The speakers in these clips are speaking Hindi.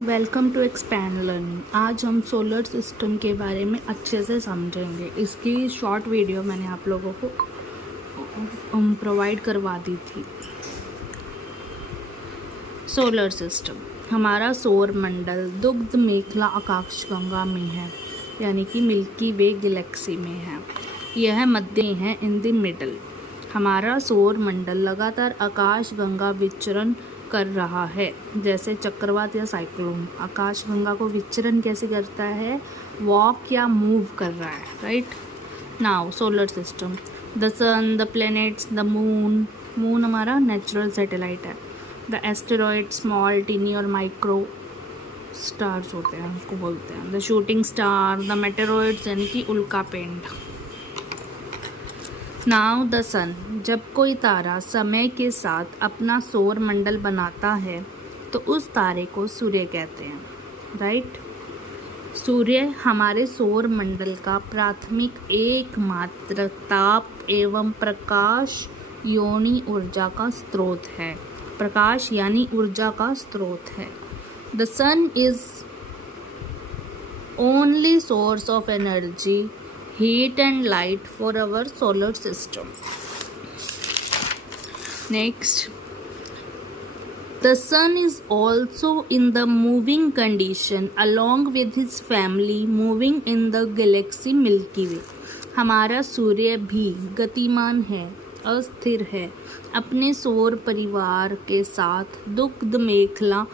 Welcome to expand learning. आज हम सोलर सिस्टम के बारे में अच्छे से समझेंगे। इसकी शॉर्ट वीडियो मैंने आप लोगों को प्रोवाइड करवा दी थी। सोलर सिस्टम हमारा सौर मंडल दुग्ध मेखला आकाशगंगा में है, यानी कि मिल्की वे गैलेक्सी में है। यह मध्य है, इन द मिडल। हमारा सौर मंडल लगातार आकाशगंगा विचरण कर रहा है, जैसे चक्रवात या साइक्लोन। आकाशगंगा को विचरण कैसे करता है? वॉक या मूव कर रहा है, right. Now solar system, the sun, the planets, the moon. Moon हमारा नेचुरल सैटेलाइट है। द एस्टेरॉइड, स्मॉल, टीनी और माइक्रो स्टार्स होते हैं, उसको बोलते हैं। The shooting star, the meteoroids यानी कि उल्का पिंड। नाउ द सन, जब कोई तारा समय के साथ अपना सौर मंडल बनाता है तो उस तारे को सूर्य कहते हैं, राइट। सूर्य हमारे सौर मंडल का प्राथमिक एकमात्र ताप एवं प्रकाश योनि ऊर्जा का स्रोत है। प्रकाश यानी ऊर्जा का स्रोत है। The sun is only source of energy, heat and light for our solar system. Next, the sun is also in the moving condition along with his family moving in the galaxy Milky Way. हमारा सूर्य भी गतिमान है, अस्थिर है, अपने सौर परिवार के साथ दुग्ध मेखला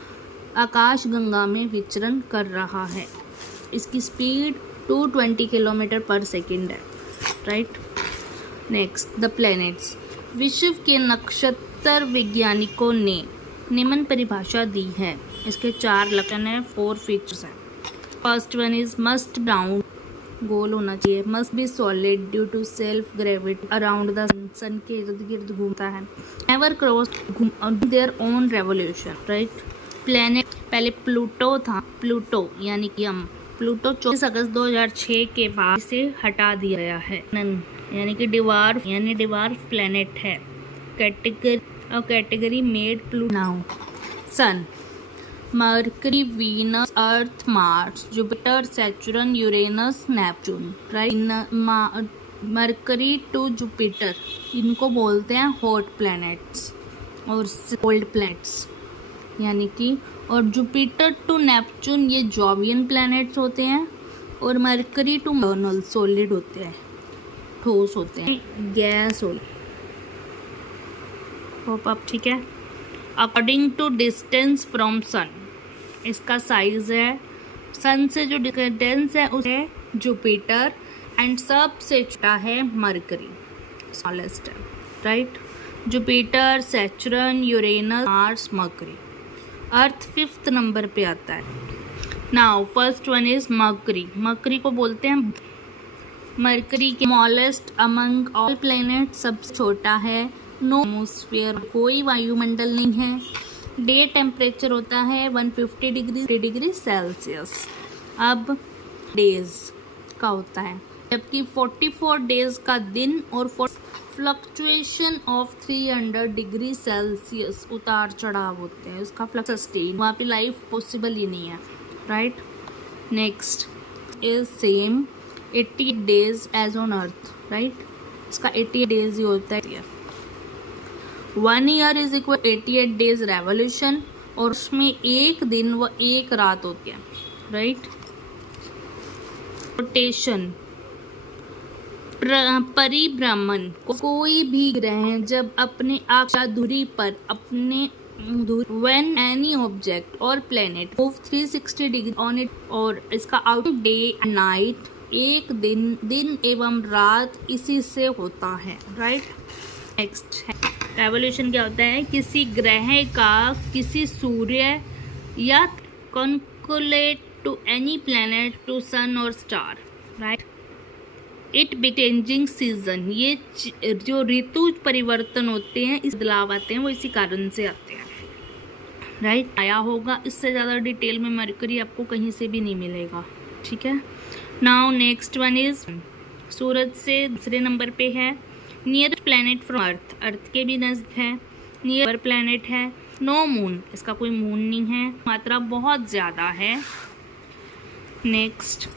आकाशगंगा में विचरण कर रहा है। इसकी स्पीड 220 किलोमीटर पर सेकेंड है, राइट। Next, the planets. विश्व के नक्षत्र वैज्ञानिकों ने निम्न परिभाषा दी है। इसके 4 लक्षण हैं, 4 फीचर्स हैं। First one is must round, गोल होना चाहिए। Must be solid due to self gravity around the sun के इर्द गिर्द घूमता है। Never cross their own revolution, right. Planet पहले प्लूटो था, प्लूटो यानी कि प्लूटो 24 अगस्त 2006 के बाद इसे हटा दिया गया है, यानी कि डिवार्फ प्लैनेट है। Category made Pluto. Now sun, Mercury, Venus, Earth, Mars, Jupiter, Saturn, Uranus, Neptune, right. Mercury to Jupiter इनको बोलते हैं हॉट प्लैनेट्स और कोल्ड प्लैनेट्स, यानी कि। और जुपिटर टू नेपच्यून ये जॉवियन प्लैनेट्स होते हैं, और मरकरी टू मर्नल सॉलिड होते हैं, ठोस होते हैं, गैस होती है। होप आप ठीक है। According to distance from sun, इसका साइज है, सन से जो डिस्टेंस है उसे जुपिटर, एंड सबसे छोटा है मरकरी, स्मॉलेस्ट है, right. Jupiter, Saturn, Uranus, Mars, Mercury. Earth 5th number पे आता है। Now first one is Mercury. Mercury को बोलते हैं मरकरी के स्मॉलेस्ट अमंग ऑल प्लैनेट, सबसे छोटा है। नो एटमॉस्फेयर, कोई वायुमंडल नहीं है। डे टेम्परेचर होता है 150 डिग्री सेल्सियस। अब डेज का होता है, जबकि 44 डेज का दिन और फ्लक्चुएशन ऑफ 300 डिग्री सेल्सियस, उतार चढ़ाव होते हैं। उसका फ्लक्सस्टेन, वहाँ पे लाइफ पॉसिबल ही नहीं है, right. Next is same 80 days as on earth, right. इसका 88 डेज ही होता है। 1 year is equal 88 days revolution, और उसमें एक दिन व एक रात होती है, राइट। रोटेशन, परिभ्रमण, कोई भी ग्रह जब अपने अक्ष दूरी पर व्हेन एनी ऑब्जेक्ट और planet move 360 degree on it, और इसका आउट डे एंड नाइट, एक दिन एवं रात इसी से होता है, राइट। नेक्स्ट रेवोल्यूशन क्या होता है? किसी ग्रह का किसी सूर्य या कॉन्कुलेट टू एनी प्लेनेट टू सन और star, right. It be changing season, ये जो ऋतु परिवर्तन होते हैं, इस बदलाव आते हैं, वो इसी कारण से आते हैं, राइट। आया होगा, इससे ज़्यादा डिटेल में मरकरी आपको कहीं से भी नहीं मिलेगा, ठीक है। नाउ नेक्स्ट वन इज सूरज से दूसरे नंबर पे है। नियर प्लैनेट फ्रॉम अर्थ, अर्थ के भी नज़दीक है, नियर प्लैनेट है। नो मून, इसका कोई मून नहीं है, मात्रा बहुत ज़्यादा है। नेक्स्ट,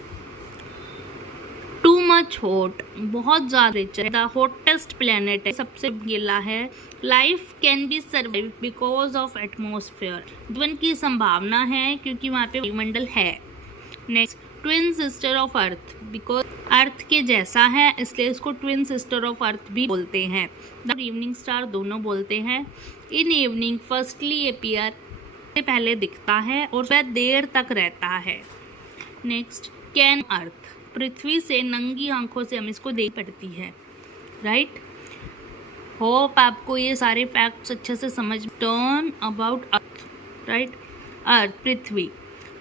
टू मच हॉट, बहुत ज़्यादा द हॉटेस्ट प्लेनेट है, सबसे गीला है। Life can be survive because of atmosphere, जीवन की संभावना है क्योंकि वहाँ पे वायुमंडल है। Next, twin sister of earth, because अर्थ के जैसा है इसलिए इसको ट्विन सिस्टर ऑफ अर्थ भी बोलते हैं। द इवनिंग स्टार दोनों बोलते हैं। इन इवनिंग फर्स्टली अपीयर, से पहले दिखता है और वह देर तक रहता है। नेक्स्ट, कैन अर्थ, पृथ्वी से नंगी आंखों से हम इसको देख पड़ती है। राइट, होप आपको ये सारे फैक्ट्स अच्छे से समझ। Turn about earth, right, earth Prithvi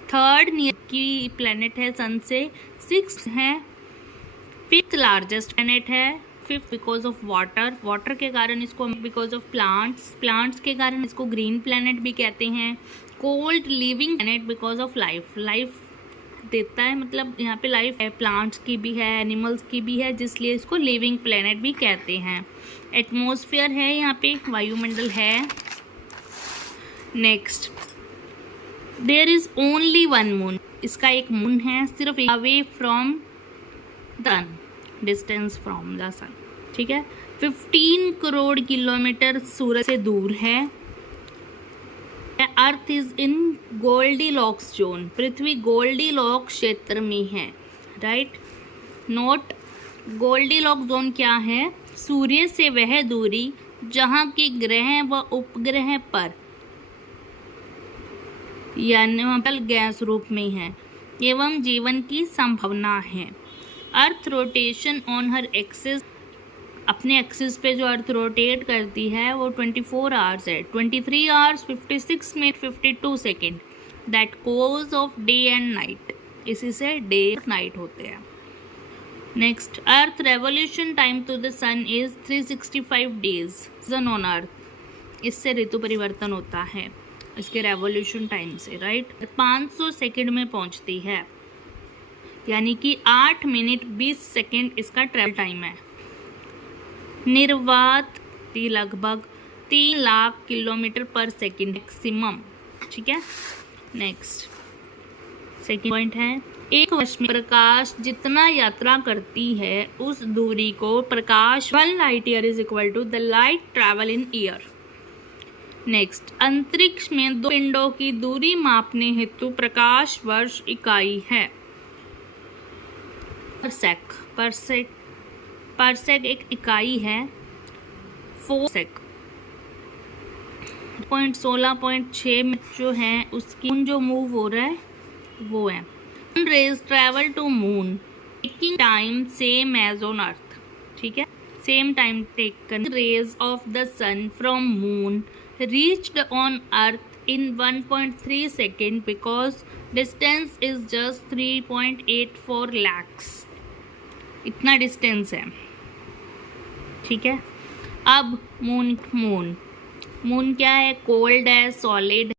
third near की प्लेनेट है सन से, 6th है, 5th लार्जेस्ट प्लेनेट है, 5th because of water, water के कारण इसको, बिकॉज ऑफ प्लांट्स, प्लांट्स के कारण इसको ग्रीन प्लेनेट भी कहते हैं। Cold living planet because of life, life देता है, मतलब यहाँ पे लाइफ है, प्लांट्स की भी है, एनिमल्स की भी है, जिसलिए इसको लिविंग प्लेनेट भी कहते हैं। एटमॉस्फेयर है, यहाँ पे वायुमंडल है। Next, there is only one moon, इसका एक मून है, सिर्फ away from sun, distance from the sun, ठीक है। 15 करोड़ किलोमीटर सूरज से दूर है। Earth is in Goldilocks zone, पृथ्वी गोल्डीलॉक्स क्षेत्र में है। राइट, नोट, गोल्डीलॉक्स जोन क्या है? सूर्य से वह दूरी जहाँ के ग्रह व उपग्रह पर यानी गैस रूप में है एवं जीवन की संभावना है। Earth rotation on her axis, अपने एक्सिस पे जो अर्थ रोटेट करती है वो 24 आवर्स है, 23 hours 56 minute 52 second, that cause of day and night, इसी से डे नाइट होते हैं। Next, earth revolution time to the sun is 365 days sun on earth, इससे ऋतु परिवर्तन होता है इसके रेवोल्यूशन टाइम से। राइट, 500 सेकेंड में पहुंचती है, यानी कि 8 मिनट 20 सेकेंड इसका ट्रैवल टाइम है। निर्वात लगभग 3 लाख किलोमीटर पर सेकेंड मैक्सिमम, ठीक है। नेक्स्ट, सेकेंड पॉइंट है, एक वर्ष में प्रकाश जितना यात्रा करती है उस दूरी को प्रकाश 1 light year is equal to the light travel in year. Next, अंतरिक्ष में 2 पिंडों की दूरी मापने हेतु प्रकाश वर्ष इकाई है। परसेक, परसेक एक इकाई है। 4 सेक 16.6 में जो है उसकी जो मूव हो रहा है वो है। Rays travel to moon taking time same as on earth, ठीक है, same time taken. Rays of the sun from moon reached on earth in 1.3 second because distance is just 3.84 lakhs, इतना डिस्टेंस है, ठीक है। अब मून क्या है? कोल्ड है, सॉलिड